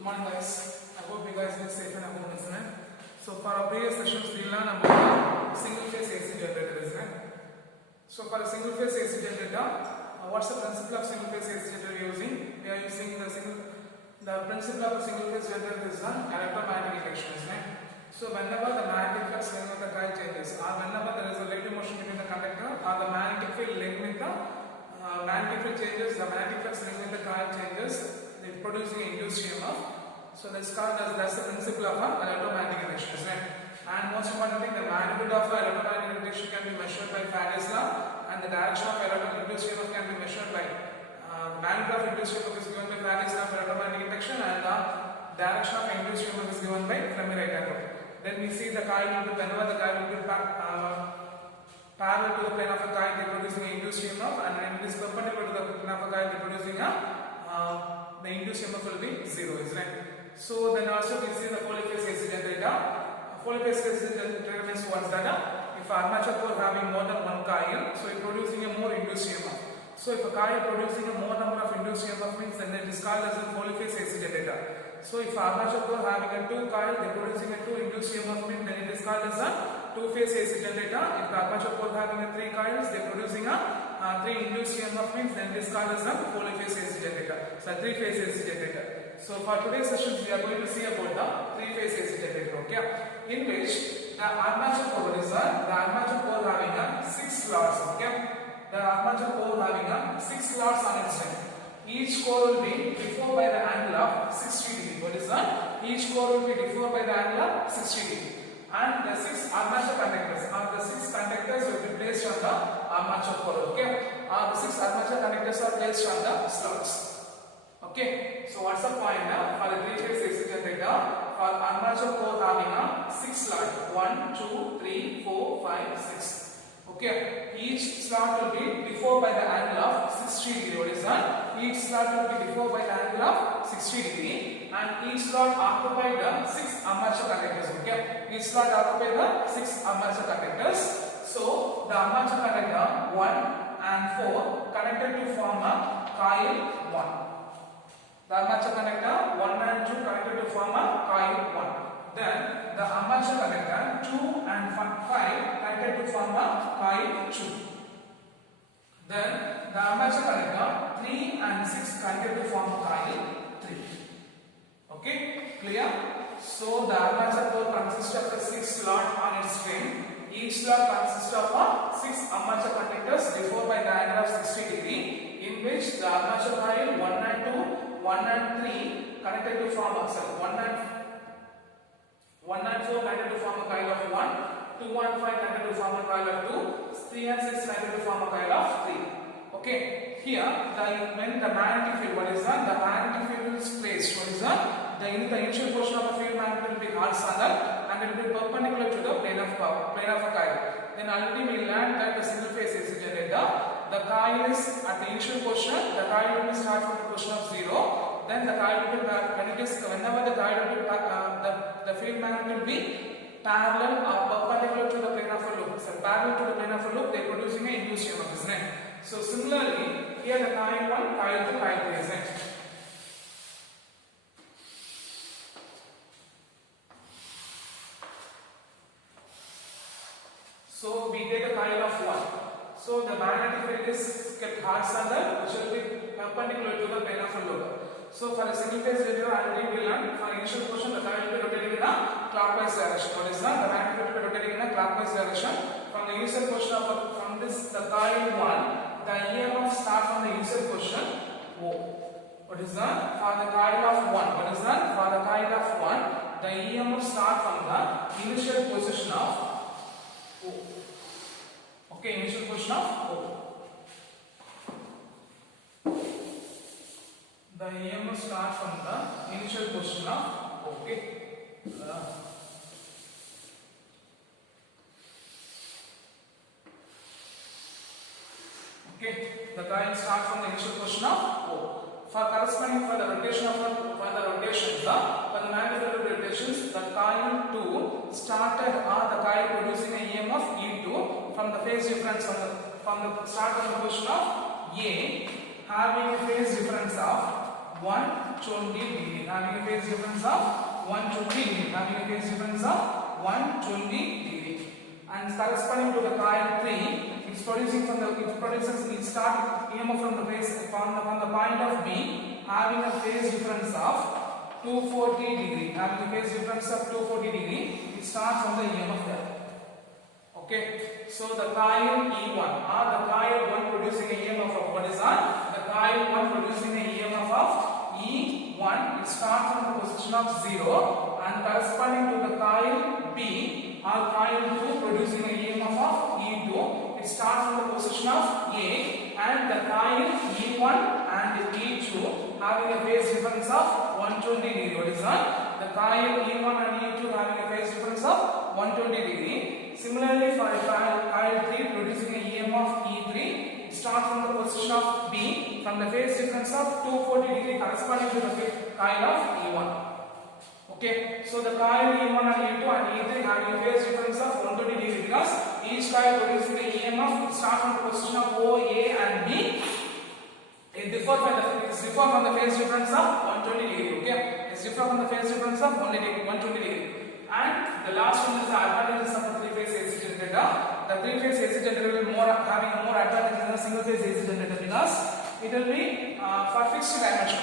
Good morning guys. I hope you guys are safe and at home, isn't it? So for our previous sessions we learned about single phase AC generator, isn't it? So for a single phase AC generator, what's the principle of single phase AC generator using? We are using the principle of a single phase generator is the electromagnetic induction, isn't it? So whenever the magnetic flux linked with the coil changes, or whenever there is a relative motion between the conductor or the magnetic field linked with the magnetic field changes, the magnetic flux linked with the coil changes, they producing induced EMF. So that's the principle of an electromagnetic induction, isn't it? And most important thing, the magnitude of electromagnetic induction can be measured by Faraday's law, and the direction of induced EMF can be measured by magnitude of induced EMF is given by Faraday's law of electromagnetic induction, and the direction of induced EMF is given by Fermi right angle. Then we see the coil will be, whenever the coil will be parallel to the plane of a coil, they producing an induced EMF, and when it is perpendicular to the plane of a coil, they producing the induced EMF will be 0, isn't it? So then also we see the polyphase AC generator. Polyphase AC generator means what's that? If armature core having more than one coil, so it producing a more induced EMF. So if a coil producing a more number of induced EMF means then it is called as a polyphase AC generator. So if armature core having a 2 coil, they producing a 2 induced EMF means then it is called as a 2-phase AC generator. If the armature core having a 3 coils, they producing a 3 induced EMF means then it is called as a polyphase AC generator. So 3-phase AC generator. So for today's sessions we are going to see about the 3-phase AC generator, okay? In which the armature core is the armature core having a 6 slots, okay? The armature core having a 6 slots on its end. Each core will be deformed by the angle of 60 degree. What is that? Each core will be deformed by the angle of 60 degree. And the 6 armature conductors, the 6 conductors will be placed on the armature core, okay? The 6 armature conductors are placed on the slots. Okay, so what's the point for the 3-phase AC generator? For armature core having a 6 slot, 1, 2, 3, 4, 5, 6. Okay, each slot will be deformed by the angle of 60 degree. What is that? Each slot will be deformed by the angle of 60 degree, and each slot occupied the 6 armature conductors. Okay, each slot occupied the 6 armature conductors. So the armature conductor 1 and 4 connected to form a coil 1. The armature conductor 1 and 2 connected to form a coil 1. Then the armature conductor 2 and 5 connected to form a coil 2. Then the armature conductor 3 and 6 connected to form a coil 3. Okay, clear? So the armature core consists of a 6 slot on its frame. Each slot consists of 6 armature conductors deformed by the angle of 60 degree, in which the armature coil 1 and 2, 1 and 3 connected to form a 1 and 4 connected to form a coil of 1, 2 and 5 connected to form a coil of 2, 3 and 6 connected to form a coil of 3. Okay, here when the magnetic field, what is that? The magnetic field is placed. What is that? The initial portion of a field magnet will be horizontal and it will be perpendicular to the plane of a coil. Then already we learned that the single phase AC generator, the coil is at the initial portion, the coil will be start from the position of 0. Then the coil will be whenever the coil will be the field magnet will be parallel or perpendicular to the plane of a loop. So parallel to the plane of a loop, they are producing an induced EMF, isn't it? So similarly, here the coil 1, coil 2, coil 3, isn't it? So we take a coil of 1. So the magnetic field is kept horizontal, which will be perpendicular to the plane of a loop. So for a single phase generator, already we learned for initial portion the coil will be rotating in a clockwise direction. What is that? The magnetic field will be rotating in a clockwise direction. From the initial portion of the coil 1, the EMF start from the initial portion O. What is that? For the coil of 1. What is that? For the coil of 1, the EMF start from the initial position of O. Okay, initial position of O. The EMF starts from the initial position of O. Okay. Okay, the coil starts from the initial position of O. For corresponding for the rotation of for the magnetic rotations, the coil 2 started the coil producing a EMF E2 from the phase difference from the start of the position of A, having a phase difference of 1 120 degree, having a phase difference of 120 degree, having a phase difference of 120 degree. And corresponding to the coil 3, it start EMF from the phase from the point of B, having a phase difference of 240 degree, having a phase difference of 240 degree. It starts from the EMF there. Okay, so the coil E1 or the coil 1 producing a EMF of what is that? The coil 1 producing a EMF of E1. It starts from the position of 0 and corresponding to the coil B or coil 2 producing a EMF of E2. It starts from the position of A, and the coil E1 and E2 having a phase difference of 120 degree. What is that? The coil E1 and E2 having a phase difference of 120 degree. Similarly, for a coil 3 producing a EMF E3, it starts from the position of B from the phase difference of 240 degree corresponding to the coil of E1. Okay, so the coil E1 and E2 and E3 having a phase difference of 120 degree because each coil producing the EMF starts from the position of O, A and B. It differs from the phase difference of 120 degree. Okay, it's different from the phase difference of 120 degree. And the last one is the advantages of a three-phase AC generator. The three-phase AC generator will having more advantages than a single-phase AC generator because it will be for fixed dimension.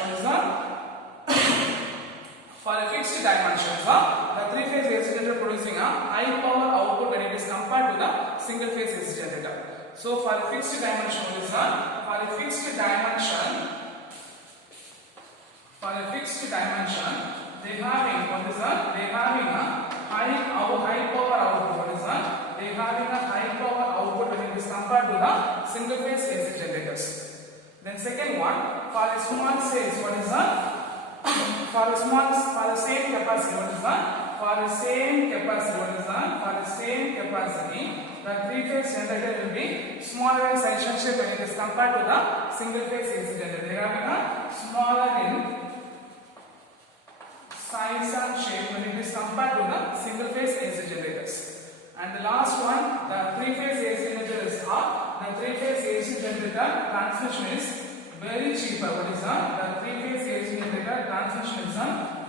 For a fixed dimension, the three-phase AC generator producing a high power output when it is compared to the single-phase AC generator. So for a fixed dimension, they having what is that? They having a high power output. What is that? They having a high power output when it is compared to the single-phase AC generators. Then second one, for a small size, what is that? For the same capacity, what is that? For the same capacity, the three-phase generator will be smaller in size and shape when it is compared to the single-phase AC generator. They are having a smaller in size and shape when it is compared to the single-phase AC generators. And the last one, the three-phase AC generators are the three-phase AC generator transmission is very cheaper. What is that? The three-phase AC generator transmission is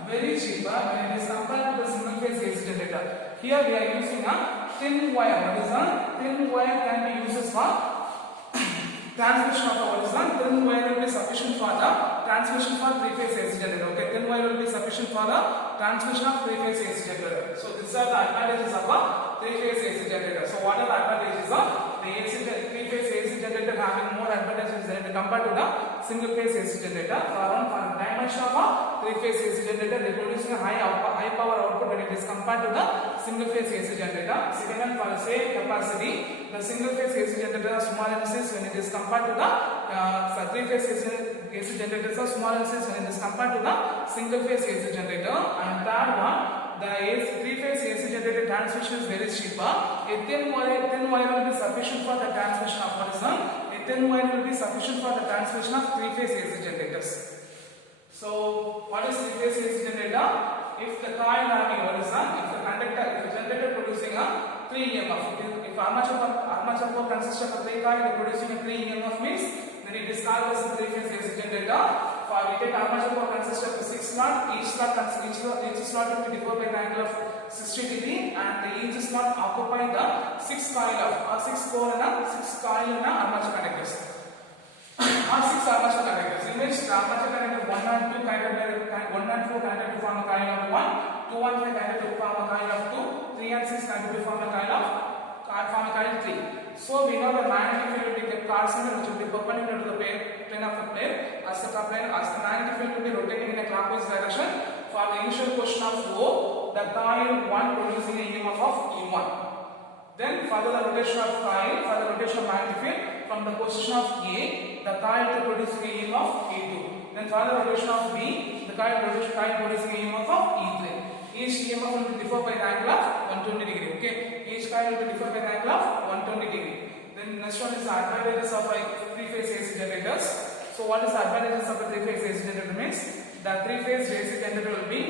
very cheaper when it is compared to the single-phase AC generator. Here we are using a thin wire. What is that? Thin wire can be used for transmission of the what is that? Thin wire will be sufficient for the transmission for three-phase AC generator. Okay, thin wire will be sufficient for the transmission of three-phase AC generator. So these are the advantages of a three-phase AC generator. So what are the advantages of the three-phase AC generator having more advantages than compared to the single-phase AC generator? For the dimension of a three-phase AC generator, they producing a high power output when it is compared to the single-phase AC generator. Second one, for the same capacity, the single-phase AC generator are small in size when it is compared to the three-phase AC generators are small in size when it is compared to the single-phase AC generator. And third one, the three-phase AC generator transmission is very cheaper. A thin wire will be sufficient for the transmission of what is that? A thin wire will be sufficient for the transmission of three-phase AC generators. So what is three-phase AC generator? If the coil having what is that? If the generator producing a 3 EMF, if armature core consists of a 3 coil producing a 3 EMF means then it is called as a three-phase AC generator. For we take armature core consists of a 6 slot, each slot will be developed by an angle of 60 degree, and each slot occupy the 6 coil in armature conductors. Or 6 armature conductors. In which the armature conductor 1 and 2 1 and 4 connected to form a coil of 1, 2 and 5 connected to form a coil of 2, 3 and 6 connected to form a coil of 3. So we know the magnetic field will be kept constant, which will be perpendicular to the plane of the plate as the magnetic field will be rotating in a clockwise direction. For the initial position of O, the coil 1 producing a EMF of E1. Then further the rotation of coil, for the rotation of magnetic field from the position of A, the coil to produce a EMF of E2. Then for the rotation of B, the coil producing a EMF of E3. Each EMF will be differ by an angle of 120 degree. Okay, each coil will be differ by an angle of 120 degree. Then next one is the advantages of three-phase AC generators. So what is the advantages of a three-phase AC generator means? The three-phase AC generator will be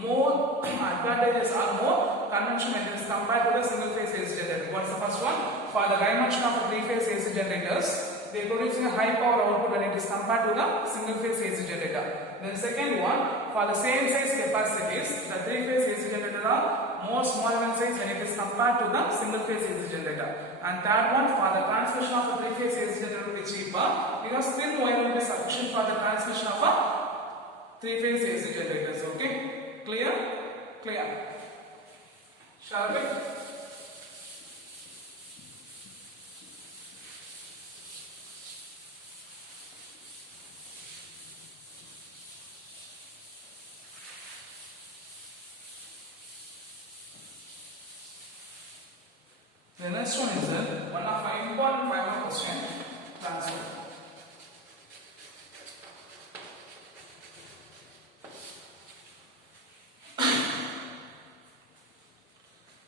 more advantages or more conventional methods compared to the single-phase AC generator. What is the first one? For the dimension of a three-phase AC generators, they are producing a high power output when it is compared to the single phase AC generator. Then second one, for the same size capacities, the three phase AC generator are more smaller in size when it is compared to the single phase AC generator. And third one, for the transmission of a three phase AC generator will be cheaper because thin wire will be sufficient for the transmission of a three phase AC generators. Okay, clear? Clear. Shall we? The next one is one of my important final question, transfer.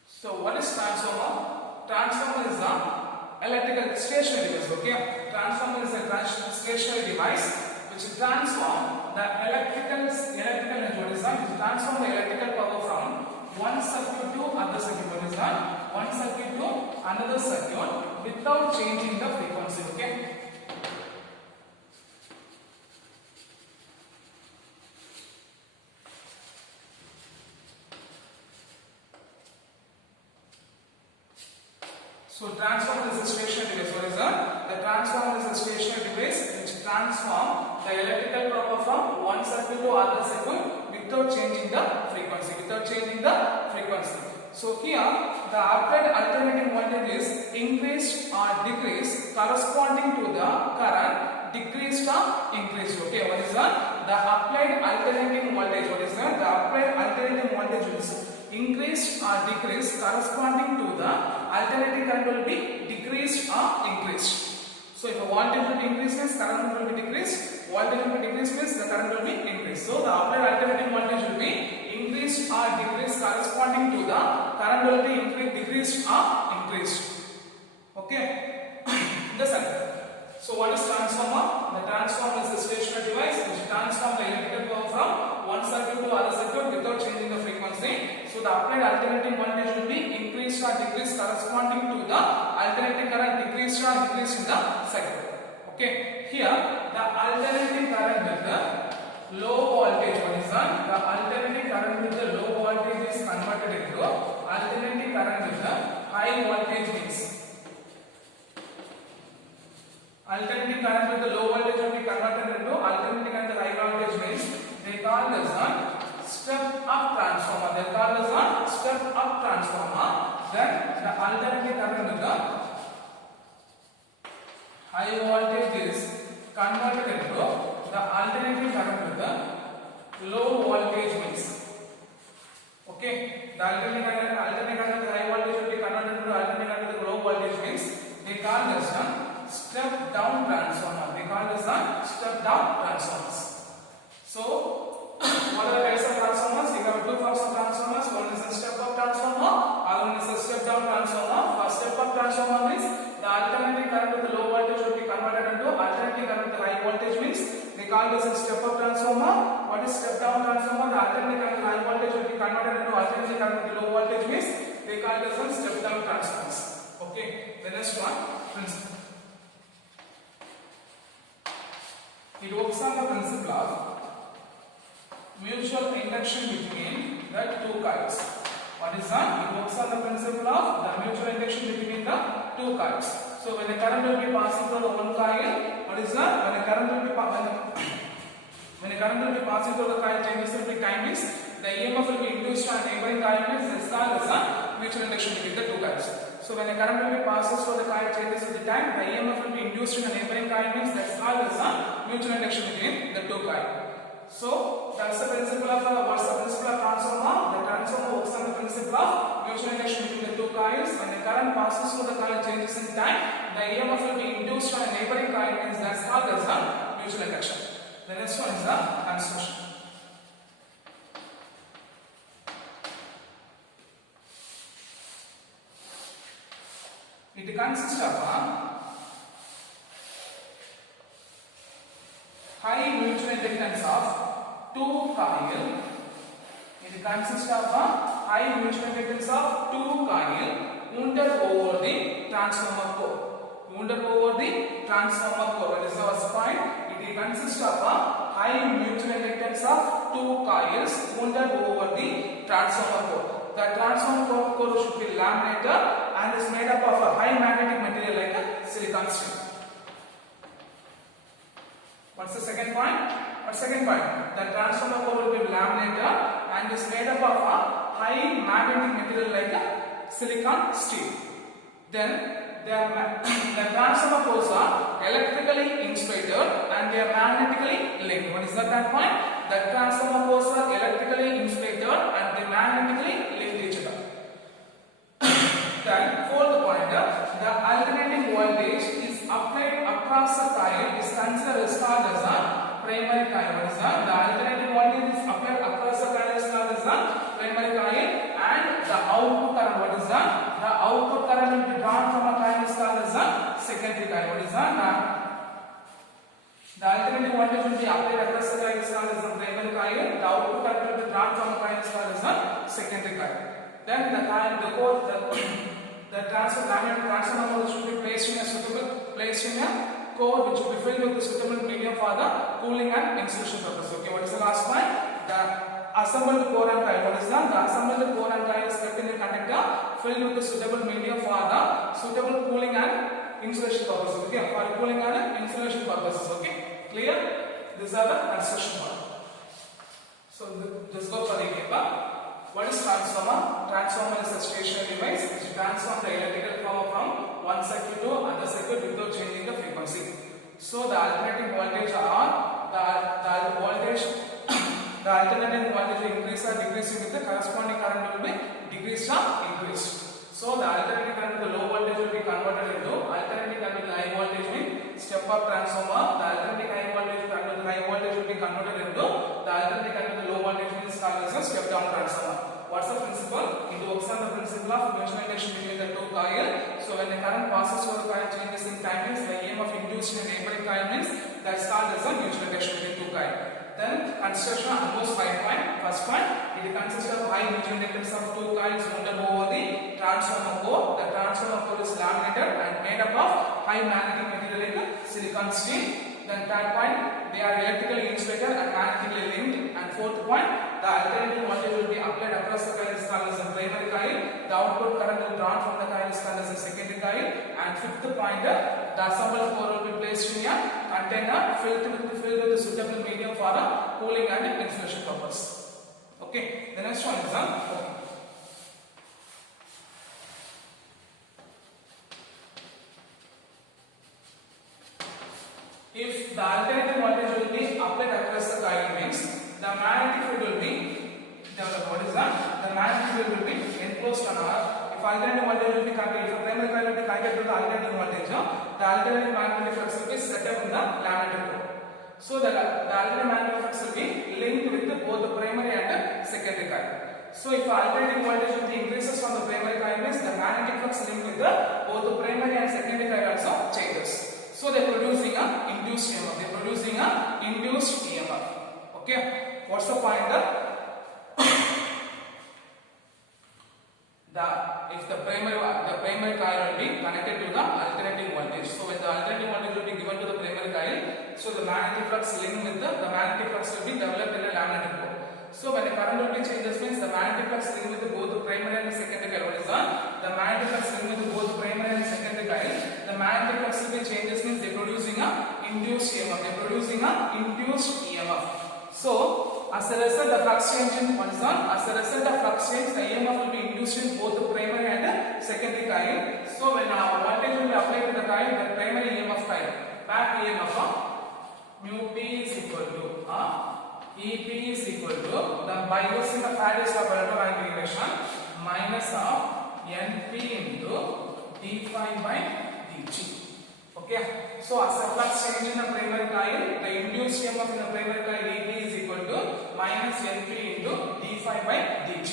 So what is transformer? Transformer is a electrical stationary device. Okay, transformer is a stationary device which transform the electrical energy. What is that? It transform the electrical power from one circuit to other circuit. What is that? One circuit to another circuit without changing the frequency. Okay. So transformer is a stationary device. What is that? The transformer is a stationary device which transform the electrical power from one circuit to other circuit without changing the frequency. So here the applied alternating voltage is increased or decreased corresponding to the current decreased or increased. Okay, what is that? The applied alternating voltage. What is that? The applied alternating voltage is increased or decreased corresponding to the alternating current will be decreased or increased. So if the voltage will be increased means current will be decreased, voltage will be decreased means the current will be increased. So the applied alternating voltage will be increased or decreased corresponding to the current will be decreased or increased. Okay. The circuit. So what is transformer? The transformer is a stationary device which transforms the electrical power from one circuit to other circuit without changing the frequency. So the applied alternating voltage will be increased or decreased corresponding to the alternating current decreased or decreased in the circuit. Okay. Here the alternating current with the low voltage. What is that? The alternating current with the low voltage is converted into alternating current with the high voltage mix. Alternating current with the low voltage will be converted into alternating current with the high voltage means they call this a step up transformer. They call this a step up transformer. Then the alternating current with the high voltage is converted into the alternating current with the low voltage mix. Okay, the alternating current with the high voltage will be converted into alternating current with the low voltage mix. They call this a step down transformer. They call this a step down transformers. So what are the types of transformers? We have two forms of transformers. One is a step up transformer, other one is a step down transformer. For step up transformer means the alternating current with the low voltage will be converted into alternating current with the high voltage means they call this a step up transformer. What is step down transformer? The alternating current with high voltage will be converted into alternating current with the low voltage means they call this a step down transformers. Okay, the next one, principle. It works on the principle of mutual induction between the two coils. What is that? It works on the principle of the mutual induction between the two coils. So when the current will be passing through the one coil, what is that? When the current will be passing through the coil changes will be time means the EMF will be induced on neighboring coil means this called as a mutual induction between the two coils. So when the current will be passes through the coil changes with the time, the EMF will be induced in the neighboring coil means that's called as a mutual induction between the two coils. So that's the principle of what's the principle of transformer? The transformer works on the principle of mutual induction between the two coils. When the current passes through the coil changes in time, the EMF will be induced on a neighboring coil means that's called as a mutual induction. The next one is the construction. It consists of a high mutual inductance of two coils. It consists of a high mutual inductance of two coils wounded over the transformer core. wounded over the transformer core. What is the first point? It consists of a high mutual inductance of two coils wounded over the transformer core. The transformer core should be laminated and is made up of a high magnetic material like a silicon steel. What's the second point? What's the second point? The transformer core will be laminated and is made up of a high magnetic material like a silicon steel. Then the transformer cores are electrically insulated and they are magnetically linked. What is the third point? The transformer cores are electrically insulated and they magnetically linked each other. Then fourth point, the alternating voltage is applied across the coil is considered as called as a primary coil. What is that? The alternating voltage is applied across the coil is called as a primary coil, and the output current, what is that? The output current will be drawn from a coil is called as a secondary coil. What is that? The alternating voltage will be applied across the coil is called as a primary coil. The output current will be drawn from a coil is called as a secondary coil. Then the coil, the core, the transformer core should be placed in a core which will be filled with the suitable medium for the cooling and insulation purpose. Okay, what is the last point? The assembled core and coil. What is that? The assembled core and coil is kept in the conductor filled with the suitable medium for the suitable cooling and insulation purposes. Okay, for cooling and insulation purposes. Okay, clear? These are the construction part. So just go for the paper. What is transformer? Transformer is a stationary device which transforms the electrical power from one circuit to another circuit without changing the frequency. So the alternating voltage are the alternating voltage will increase or decrease with the corresponding current will be decreased or increased. So the alternating current with the low voltage will be converted into alternating current with the high voltage means step up transformer. The alternating high voltage current with the high voltage will be converted into the alternating current with the low voltage means called as a step down transformer. What's the principle? It works on the principle of mutual induction between the two coils. So when the current passes over the coil changes in time means the EMF induced in the neighboring coil means that's called as a mutual induction between two coils. Then construction almost 5 point. First point, it consists of high mutual inductance of two coils wounded over the transformer core. The transformer core is laminated and made up of high magnetic material like silicon steel. Then third point, they are electrically insulated and magnetically linked. And fourth point, the alternating voltage will be applied across the coil is called as a primary coil. The output current will drawn from the coil is called as a secondary coil. And fifth point, the assembled core will be placed in a container filled with the suitable medium for a cooling and insulation purpose. Okay, the next one is if the alternating voltage will be applied across the coil means the magnetic field will be developed. What is that? The magnetic field will be enclosed on our. If alternating voltage will be connected, if a primary coil will be connected to the alternating voltage, the alternating magnetic flux will be set up in the laminated core. So the alternating magnetic flux will be linked with both the primary and secondary coil. So if alternating voltage will be increases from the primary coil means the magnetic flux linked with both the primary and secondary coil also changes. So they are producing a induced EMF. They are producing a induced EMF. Okay. What's the point? If the primary coil will be connected to the alternating voltage. So when the alternating voltage will be given to the primary coil, so the magnetic flux linked with the magnetic flux will be developed in a laminated core. So when the current will be changes means the magnetic flux linked with both the primary and secondary coil. What is that? The magnetic flux linked with both the primary and secondary coil. The magnetic flux will be changes means they are producing a induced EMF. They are producing a induced EMF. So as a result the flux change in what is that? As a result of flux change the EMF will be induced in both the primary and secondary coil. So when voltage will be applied to the coil, the primary EMF coil, back EMF mu p is equal to EP is equal to the by using the Faraday's law of electromagnetic induction minus of NP into d phi by dt. Okay. So as the flux change in the primary coil, the induced EMF in the primary coil EP is equal to minus NP into d phi by dt.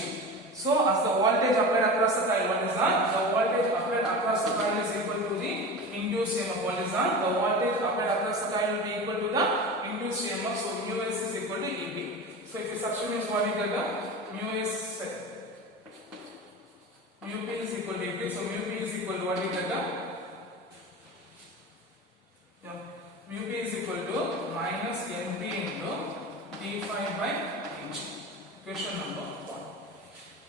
So as the voltage applied across the coil, what is that? The voltage applied across the coil is equal to the induced EMF. What is that? The voltage applied across the coil will be equal to the induced EMF. So mu s is equal to EP. So if you substitute what you get, mu p is equal to EP. So mu p is equal to what you get? equal to minus NP into d phi by dt. Question number 1.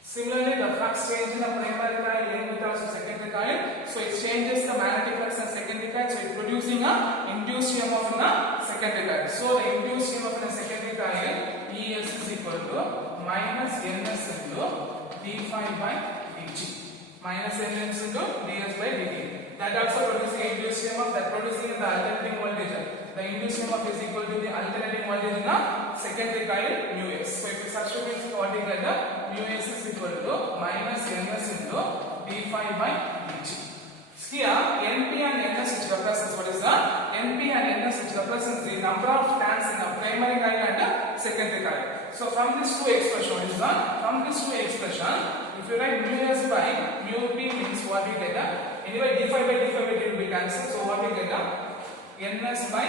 Similarly, the flux change in the primary coil along with also secondary coil. So it changes the magnetic flux in secondary coil. So it's producing a induced EMF in the secondary coil. So the induced EMF in the secondary coil ES is equal to minus NS into d phi by dt. Minus NS into ds by dt. That also producing induced EMF, that producing the alternating voltage. The induced EMF is equal to the alternating voltage in the secondary coil mu s. So if we substitute what we get, mu s is equal to minus ns into d phi by dt. Here np and ns which represents what is the np and ns which represents the number of turns in the primary coil and the secondary coil. So from these two expression is the if you write mu s by mu p means what we get, anyway d phi by dt will be cancelled. So what we get, ns by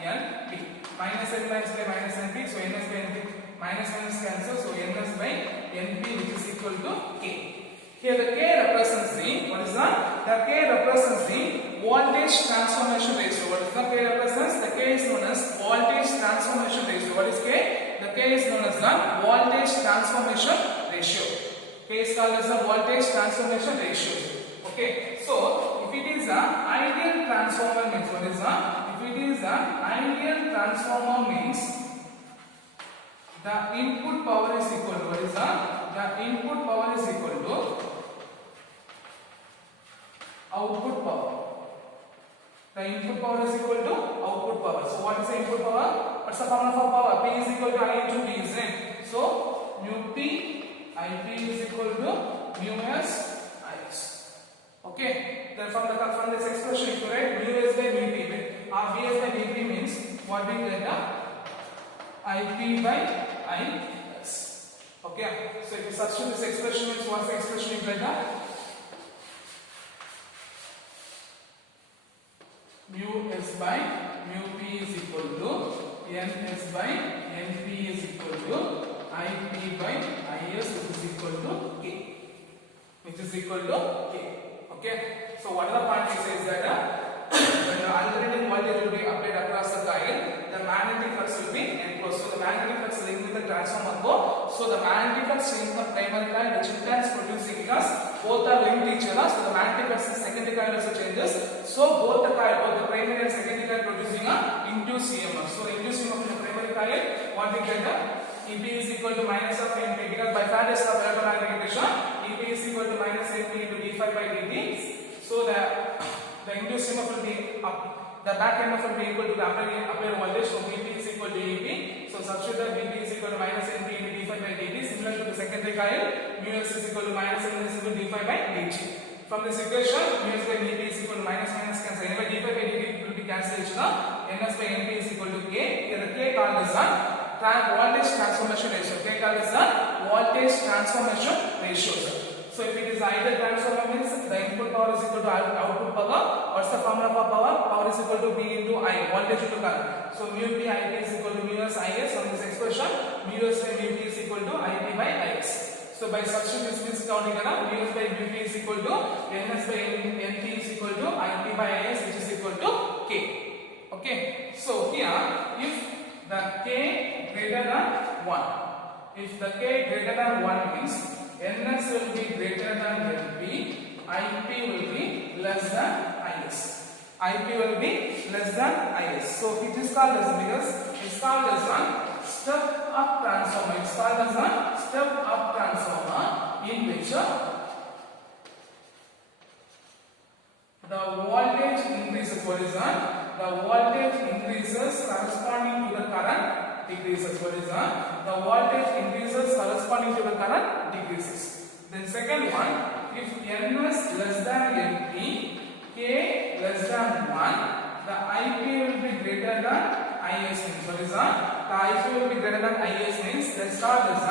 np minus n by minus np. So ns by np minus minus cancel. So ns by np which is equal to k. Here the k represents the what is that? The k represents the voltage transformation ratio. What is the k represents? The k is known as voltage transformation ratio. What is k? The k is known as the voltage transformation ratio. K is called as the voltage transformation ratio. Okay. So if it is an ideal transformer means what is that? If it is an ideal transformer means the input power is equal to what is that? The input power is equal to output power. The input power is equal to output power. So what is the input power? What's the formula for power? P is equal to I into V, isn't it? So mu P IP is equal to mu S IS. Okay. Then from this expression, if you write mu S by Vp, Vs by Vp means what we get, IP by IS. Okay. So if you substitute this expression, means what's the expression you get? Mu S by mu P is equal to Ns by Np is equal to Ip by Is, which is equal to K. Which is equal to K. Okay. So what the point is that when the alternating voltage will be applied across the coil, the magnetic flux will be enclosed. So the magnetic flux linked with the transformer go. So the magnetic flux changes the primary coil, which in turn is producing, because both are linked each other. So the magnetic flux in secondary coil also changes. So both the primary and secondary coil producing a induced EMF. So induced EMF in the primary coil, what we get, Eb is equal to minus of Np, because by Faraday's law of electromagnetic induction, Eb is equal to minus Np into d phi by dt. So the induced EMF will be up, the back EMF will be equal to the applied voltage. So Vp is equal to Eb. So substitute that Vp is equal to minus Np into d phi by dt. Similar to the secondary coil, mu s is equal to minus Ns into d phi by dt. From this equation, mu s by Vp is equal to minus minus cancel. Anyway, d phi by dt will be cancelled. Ns by Np is equal to k. Here the k called as voltage transformation ratio. K called as voltage transformation ratio. So if it is either transformer means the input power is equal to output power. What's the formula for power? Power is equal to V into I, voltage into current. So mu P Ip is equal to mu S Is. On this expression, mu S by mu P is equal to Ip by Is. So by substituting this means counting mu S by mu P is equal to Ns by Np is equal to Ip by Is, which is equal to K. Okay. So here, if the K greater than 1, if the K greater than 1 means Ns will be greater than Np, Ip will be less than Is. Ip will be less than Is. So it is called as, because it's called as a step up transformer. It's called as a step up transformer in which the voltage increases. What is that? The voltage increases corresponding to the current decreases. What is that? The voltage increases corresponding to the current decreases. Then second one, if Ns less than Np, K less than 1, the Ip will be greater than Is means. What is that? The Ip will be greater than Is means let's start this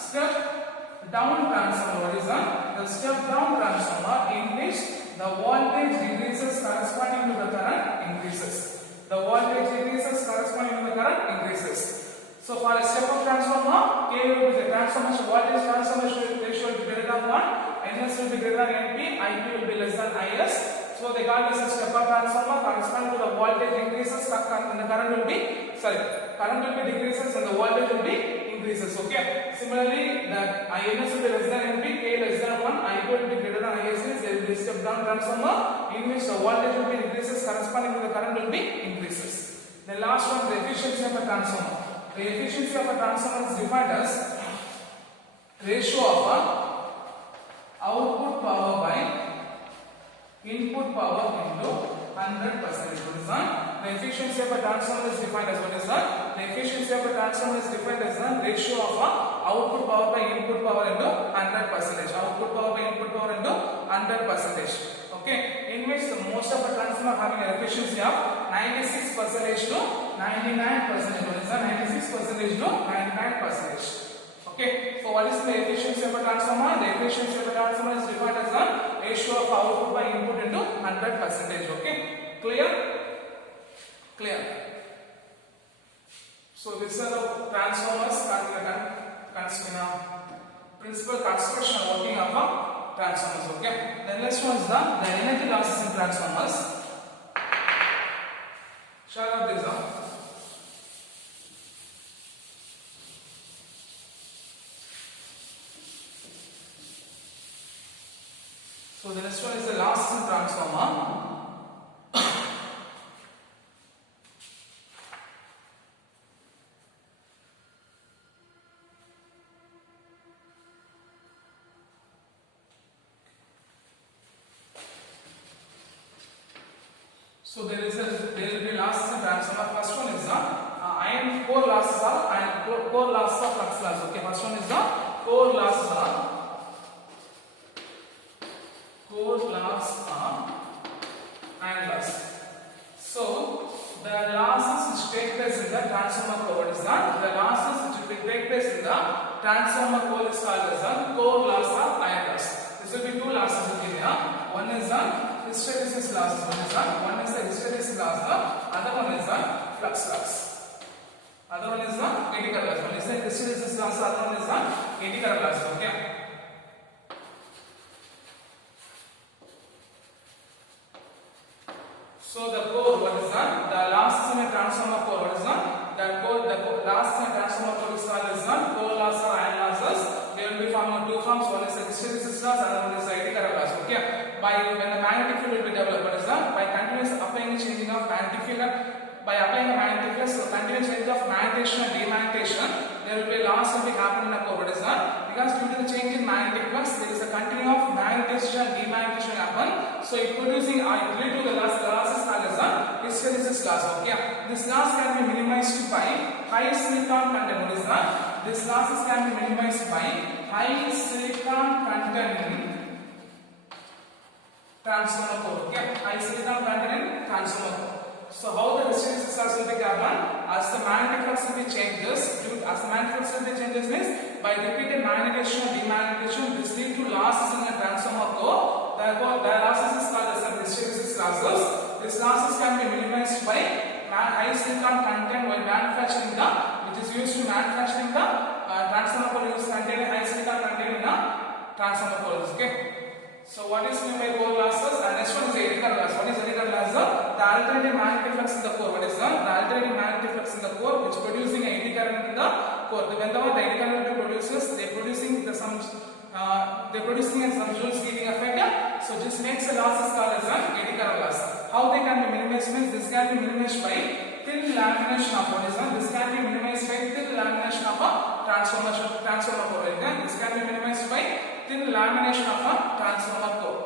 step down transformer. What is that? The step down transformer in which the voltage decreases corresponding to the current increases. The voltage decreases corresponding to the current increases. So for a step up transformer, K will be the transformation, voltage transformation ratio will be greater than 1, Ns will be greater than Np, Ip will be less than Is. So they call this a step up transformer corresponding to the voltage increases in the current current will be decreases and the voltage will be increases. Okay. Similarly, the INS will be less than NP, K less than 1, I2 will be greater than ISC. There will be step down transformer in which the voltage will be decreases, corresponding to the current will be increases. The last one, the efficiency of a transformer. The efficiency of a transformer is defined as ratio of a output power by input power into 100%. The efficiency of a transformer is defined as what is that? The efficiency of a transformer is defined as the ratio of a output power by input power into 100%. Output power by input power into 100%. Okay, in which the most of the transformer having an efficiency of 96% to 99%. What is that? 96% to 99%. Okay, so what is the efficiency of a transformer? The efficiency of a transformer is defined as the ratio of output by input into 100%. Okay, clear? Clear. So these are the transformers principal construction working of a transformers. Okay, the next one is the energy losses in transformers. Shall I this up? So the next one is the losses in transformer. So there will be losses in transformer. First one is the iron core losses are core losses of flux loss. Okay, first one is the core losses are iron loss. So the losses which take place in the transformer core is that the losses which will take place in the transformer core is called as the core loss of iron loss. This will be two losses in here. One is the hysteresis loss. One is the hysteresis loss. Other one is the flux loss. Other one is the eddy current loss. One is the hysteresis loss. Other one is the eddy current loss. Okay. So the core, what is that? The losses in a transformer core, what is that? The losses in a transformer core is called as the core loss or iron losses. They will be formed in two forms. One is the hysteresis loss. Other one is the eddy current loss. Okay. When the magnetic field will be developed, what is that? By continuous applying the changing of magnetic field, by applying the magnetic field, so continuous change of magnetation and demagnetation, there will be loss will be happening in the core. What is that? Because due to the change in magnetic flux, there is a continuum of magnetization and demagnetation happen. So it producing lead to the losses called as the hysteresis loss. Okay. This loss can be minimized by high silicon content. What is that? This losses can be minimized by high silicon content in transformer core. Okay, high silicon content in transformer core. So how the hysteresis loss will be happen? As the magnetic flux will be changes, as the magnetic flux will be changes means by repeated magnetization and demagnetation, this lead to losses in the transformer core. Therefore, the losses is called as the hysteresis losses. These losses can be minimized by high silicon content while manufacturing the, which is used to manufacturing the transformer core is containing high silicon content in the transformer core. Okay. So what is meant by core losses? And next one is the eddy current loss. What is eddy current loss? The alternating magnetic flux in the core. What is the alternating magnetic flux in the core, which producing an eddy current in the core. Whenever the eddy current produces, they producing some joules heating effect. So this makes the losses called as an eddy current loss. How they can be minimized means this can be minimized by thin lamination of what is that? This can be minimized by thin lamination of a transformer core. This can be minimized by thin lamination of a transformer core.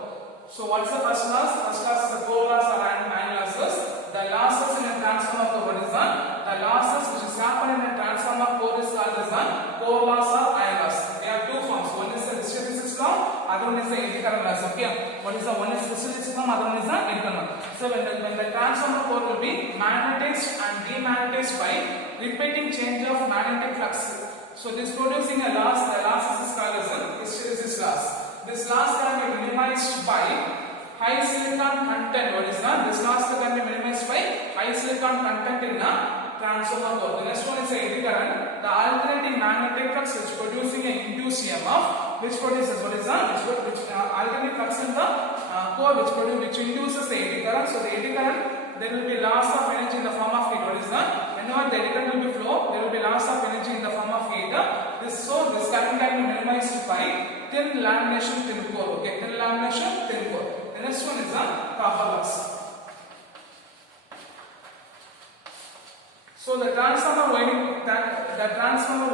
So what's the first loss? First loss is the core loss or iron losses. The losses in a transformer core, what is that? The losses which is happening in a transformer core is called as the core loss or iron loss. There are two forms. One is the hysteresis loss, other one is the eddy current loss. Okay. One is hysteresis loss, other one is the eddy current loss. So when the transformer core will be magnetized and demagnetized by repeating change of magnetic flux. So this producing a loss, the loss is called as a hysteresis loss. This loss can be minimized by high silicon content. What is that? This loss can be minimized by high silicon content in the transformer core. The next one is the eddy current. The alternating magnetic flux is producing an induced EMF, which produces what is that? Which alternating flux in the core which induces the eddy current. So the eddy current, there will be loss of energy in the form of heat. What is that? therefore there will be loss of energy in the form of heat. This current can be minimized by thin lamination, thin core. Okay, thin lamination, thin core. The next one is the copper loss. So the transformer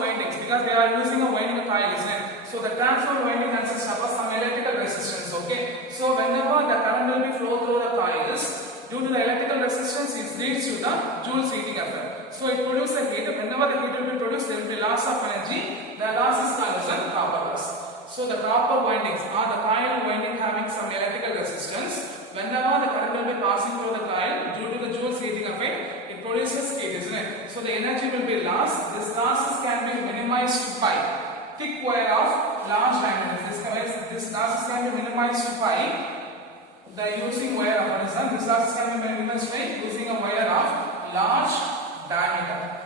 windings, because they are using a winding coil, isn't it? So the transformer winding consists of some electrical resistance. Okay, so whenever the current will be flow through the coils, due to the electrical resistance, it leads to the Joule's heating effect. So it produces heat. Whenever the heat will be produced, there will be loss of energy. The loss is called as a copper loss. So the copper windings are the coil winding having some electrical resistance. Whenever the current will be passing through the coil, due to the Joule's heating effect, it produces heat, isn't it? So the energy will be lost. This losses can be minimized by thick wire of large diameter. This losses can be minimized by using wire of horizon. This losses can be minimized by using a wire of large diameter.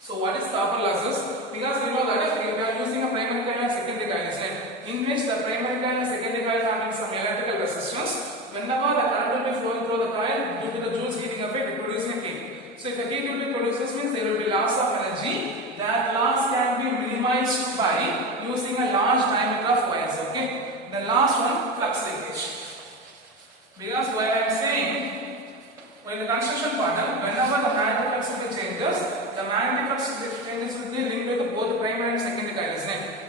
So what is copper losses? Because we know that we are using a primary coil and secondary coil, in which the primary coil and secondary coil having some electrical resistance. Whenever the current will be flowing through the coil, due to the Joule's heating effect, it produces heat. So if the heat will be produced, means there will be loss of energy. That loss can be minimized by using a large diameter of wires. Okay. The last one, flux linkage. Because what I am saying, in the construction pattern, whenever the magnetic flux changes, the magnetic flux changes will be linked with both primary and secondary coils.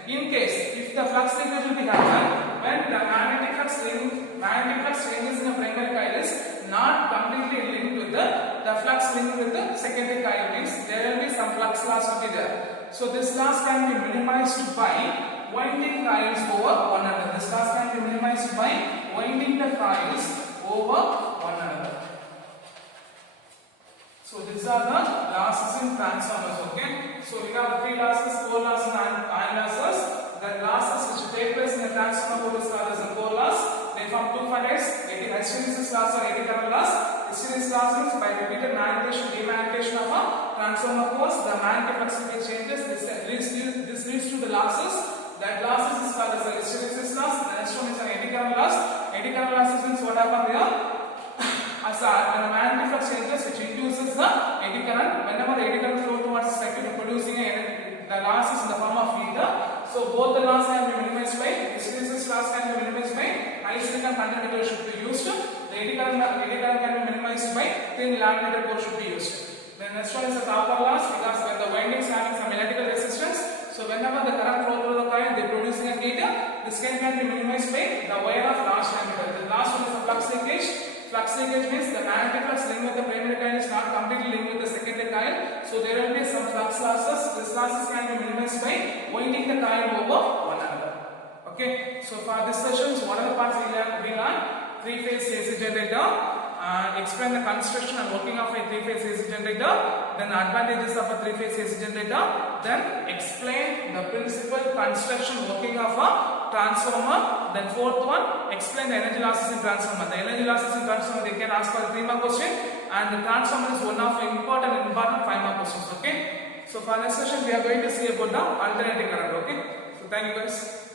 In case if the flux linkage will be happen when the magnetic flux changes in the primary coil is not completely linked with the flux linked with the secondary coil, means there will be some flux loss will be there. So this loss can be minimized by winding coils over one another. This loss can be minimized by winding the coils over one another. So these are the losses in transformers. Okay. So we have the three losses: core losses and iron losses. The losses which take place in the transformer board is called as the core loss. They form two factors: hysteresis loss or eddy current loss. Hysteresis loss means by repeated magnetation, demagnetation of a transformer cores, the magnetic flux changes. This leads to the losses. That losses is called as a hysteresis loss. The next one is an eddy current loss. Eddy current losses means what happens here? As when the magnetic flux changes, which induces the eddy current. Whenever the eddy current flow towards the circuit, producing the losses in the form of heat. So both the loss can be minimized by hysteresis loss can be minimized by high silicon conductor should be used. The eddy current can be minimized by thin laminated core should be used. The next one is the copper loss, because when the windings having some electrical resistance, so whenever the current flow through the coil, they producing a heat. This can be minimized by the wire of large diameter. The last one is the flux linkage. Flux linkage means the magnetic flux linked with the primary coil is not completely linked with the secondary coil. So there will be some flux losses. These losses can be minimized by winding the coil over one another. Okay. So for this sessions, what are the parts we learn? Three-phase AC generator. Explain the construction and working of a three-phase AC generator. Then advantages of a three-phase AC generator. Then explain the principal construction working of a transformer. Then fourth one, explain the energy losses in transformer. The energy losses in transformer, they can ask for a 3-mark question, and the transformer is one of the important 5-mark questions. Okay. So for next session, we are going to see about the alternating current. Okay. So thank you guys.